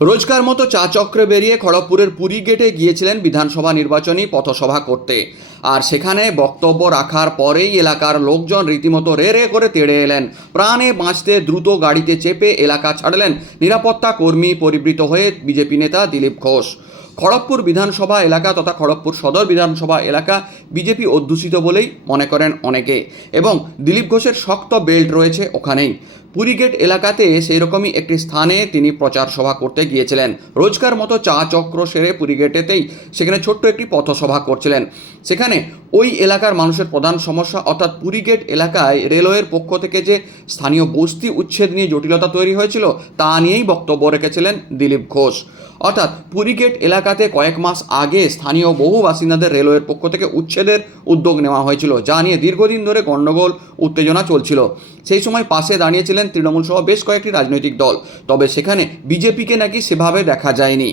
রোজকার মতো চা চক্রে বেরিয়ে খড়গপুরের পুরী গেটে গিয়েছিলেন বিধানসভা নির্বাচনী পথসভা করতে। আর সেখানে বক্তব্য রাখার পরেই এলাকার লোকজন রীতিমতো রে রে করে তেড়ে এলেন। প্রাণে বাঁচতে দ্রুত গাড়িতে চেপে এলাকা ছাড়লেন নিরাপত্তা কর্মী পরিবৃত হয়ে বিজেপি নেতা দিলীপ ঘোষ। খড়গপুর বিধানসভা এলাকা তথা খড়গপুর সদর বিধানসভা এলাকা বিজেপি অধ্যুষিত বলেই মনে করেন অনেকে, এবং দিলীপ ঘোষের শক্ত বেল্ট রয়েছে ওখানেই। পুরীগেট এলাকাতে সেই রকমই একটি স্থানে তিনি প্রচার সভা করতে গিয়েছিলেন। রোজকার মতো চা চক্র সেরে পুরীগেটেতেই সেখানে ছোট্ট একটি পথসভা করছিলেন। সেখানে ওই এলাকার মানুষের প্রধান সমস্যা অর্থাৎ পুরীগেট এলাকায় রেলওয়ের পক্ষ থেকে যে স্থানীয় বস্তি উচ্ছেদ নিয়ে জটিলতা তৈরি হয়েছিল তা নিয়েই বক্তব্য রেখেছিলেন দিলীপ ঘোষ। অর্থাৎ পুরীগেট এলাকাতে কয়েক মাস আগে স্থানীয় বহু বাসিন্দাদের রেলওয়ের পক্ষ থেকে উচ্ছেদের উদ্যোগ নেওয়া হয়েছিল, যা নিয়ে দীর্ঘদিন ধরে গণ্ডগোল উত্তেজনা চলছিল। সেই সময় পাশে দাঁড়িয়েছিলেন তৃণমূল সহ বেশ কয়েকটি রাজনৈতিক দল, তবে সেখানে বিজেপিকে নাকি সেভাবে দেখা যায়নি।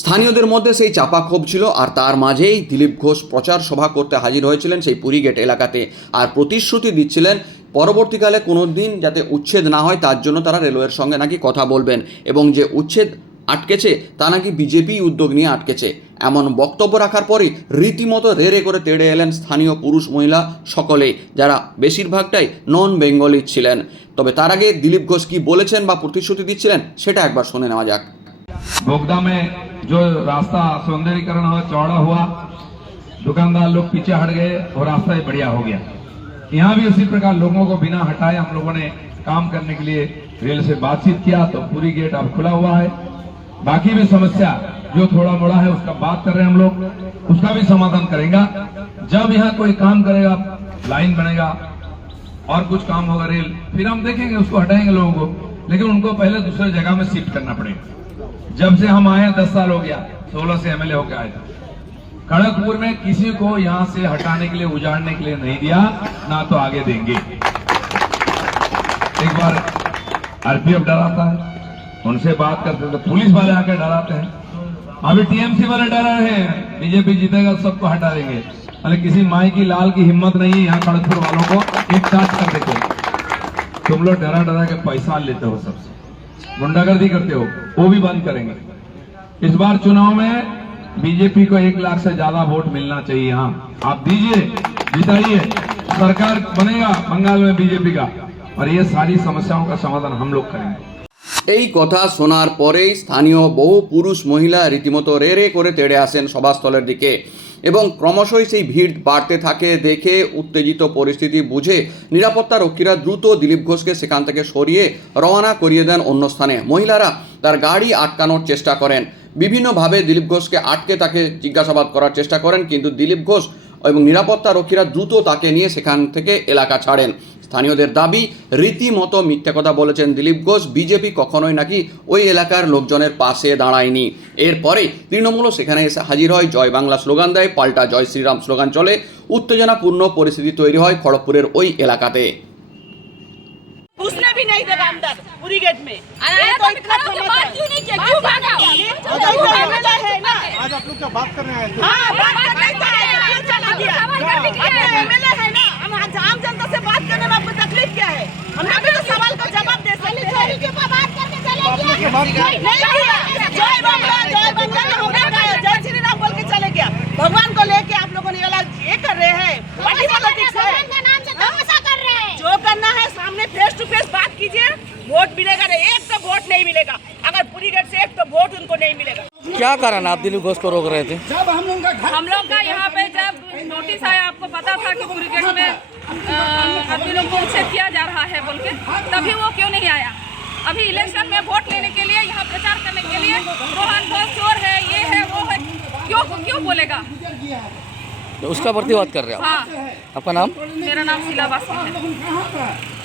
স্থানীয়দের মধ্যে সেই চাপা ক্ষোভ ছিল, আর তার মাঝেই দিলীপ ঘোষ প্রচার সভা করতে হাজির হয়েছিলেন সেই পুরীগেট এলাকাতে, আর প্রতিশ্রুতি দিচ্ছিলেন পরবর্তীকালে কোনো দিন যাতে উচ্ছেদ না হয় তার জন্য তারা রেলওয়ের সঙ্গে নাকি কথা বলবেন, এবং যে উচ্ছেদ আটকেছে তা নাকি বিজেপি উদ্যোগ নিয়ে আটকেছে। এমন বক্তব্য রাখার পরই রীতিমতো রে রে করে তেড়ে এলেন স্থানীয় পুরুষ মহিলা সকলেই, যারা বেশিরভাগটাই নন বেঙ্গলি ছিলেন। তবে তার আগে দিলীপ ঘোষ কি বলেছেন বা প্রতিশ্রুতি দিচ্ছিলেন সেটা একবার শুনে নেওয়া যাক। बोगदा में जो रास्ता सौंदर्यीकरण हुआ, चौड़ा हुआ, दुकानदार लोग पीछे हट गए और रास्ता ही बढ़िया हो गया। यहाँ भी उसी प्रकार लोगों को बिना हटाए हम लोगों ने काम करने के लिए रेल से बातचीत किया, तो पूरी गेट अब खुला हुआ है। बाकी भी समस्या जो थोड़ा मोड़ा है उसका बात कर रहे हैं हम लोग, उसका भी समाधान करेंगे। जब यहाँ कोई काम करेगा, लाइन बनेगा और कुछ काम होगा रेल, फिर हम देखेंगे उसको हटाएंगे लोगों को, लेकिन उनको पहले दूसरे जगह में शिफ्ट करना पड़ेगा। जब से हम आए 10 साल हो गया, 16 से एमएलए होकर आए थे। खड़गपुर में किसी को यहाँ से हटाने के लिए, उजाड़ने के लिए नहीं दिया, ना तो आगे देंगे। एक बार आरपीएफ डराता है, उनसे बात करते तो पुलिस वाले आकर डराते हैं। अभी टीएमसी वाले डरा रहे हैं बीजेपी जीतेगा सबको हटा देंगे। अरे किसी माई की लाल की हिम्मत नहीं है यहाँ खड़गपुर वालों को एक साथ कर देते। तुम लोग डरा डरा के पैसा लेते हो, सबसे गुंडागर्दी करते हो, वो भी बंद करेंगे। इस बार चुनाव में बीजेपी को 1 लाख से ज्यादा वोट मिलना चाहिए। हाँ, आप दीजिए, जिताइए, सरकार बनेगा बंगाल में बीजेपी का, और ये सारी समस्याओं का समाधान हम लोग करेंगे। এই কথা শোনার পরেই স্থানীয় বহু পুরুষ মহিলা রীতিমতো রে রে করে তেড়ে আসেন সভাস্থলের দিকে, এবং ক্রমশই সেই ভিড় বাড়তে থাকে দেখে উত্তেজিত পরিস্থিতি বুঝে নিরাপত্তা রক্ষীরা দ্রুত দিলীপ ঘোষকে সেখান থেকে সরিয়ে রওনা করিয়ে দেন অন্য স্থানে। মহিলারা তার গাড়ি আটকানোর চেষ্টা করেন, বিভিন্নভাবে দিলীপ ঘোষকে আটকে তাকে জিজ্ঞাসাবাদ করার চেষ্টা করেন, কিন্তু দিলীপ ঘোষ এবং নিরাপত্তা রক্ষীরা দ্রুত তাকে নিয়ে সেখান থেকে এলাকা ছাড়েন। স্থানীয়দের দাবি, রীতিমতো মিথ্যে কথা বলেছেন দিলীপ ঘোষ, বিজেপি কখনোই নাকি ওই এলাকার লোকজনের পাশে দাঁড়ায়নি। এরপরে তৃণমূলও সেখানে এসে হাজির হয়, জয় বাংলা স্লোগান দেয়, পাল্টা জয় শ্রীরাম স্লোগান চলে। উত্তেজনাপূর্ণ পরিস্থিতি তৈরি হয় খড়গপুরের ওই এলাকাতে। घुसने भी नहीं देगा अंदर पूरी गेट में। अरे तो इतना बात क्यों नहीं किया, क्यों भागा? है ना, आज आप लोग क्या बात करने आए थे? हाँ बात करने आए थे, क्यों चला गया? अपने एमएलए है ना, हम आम जनता से बात करने में आपको तकलीफ क्या है? हम भी तो सवाल का जवाब दे सकते हैं। बात करके चले आप लोग क्या बात गया। नहीं किया, जय बांग्ला हमने गाया, जय श्री राम बोल के चले गया। भगवान को लेके आप लोगों ने ये कर रहे हैं, पार्टी पॉलिटिक्स है। भगवान का नाम से तमाशा कर रहे हैं। जो करना है सामने फेस टू फेस बात कीजिए, वोट मिलेगा नहीं, एक तो वोट नहीं मिलेगा। अगर पूरी गेट से एक तो वोट उनको नहीं मिलेगा। क्या कारण आप दिलीप घोष को रोक रहे थे? हम लोग का यहाँ पे जब नोटिस आया, आपको पता था कि पूरी गेट में अभी लोग को उच्छेद किया जा रहा है बोल के, तभी वो क्यों नहीं आया? अभी इलेक्शन में वोट लेने के लिए, यहाँ प्रचार करने के लिए रोहन घोष चोर है, ये है, वो है, क्यों बोलेगा? तो उसका प्रतिवाद कर रहे हो? हाँ, आपका नाम? मेरा नाम शीला बासी है।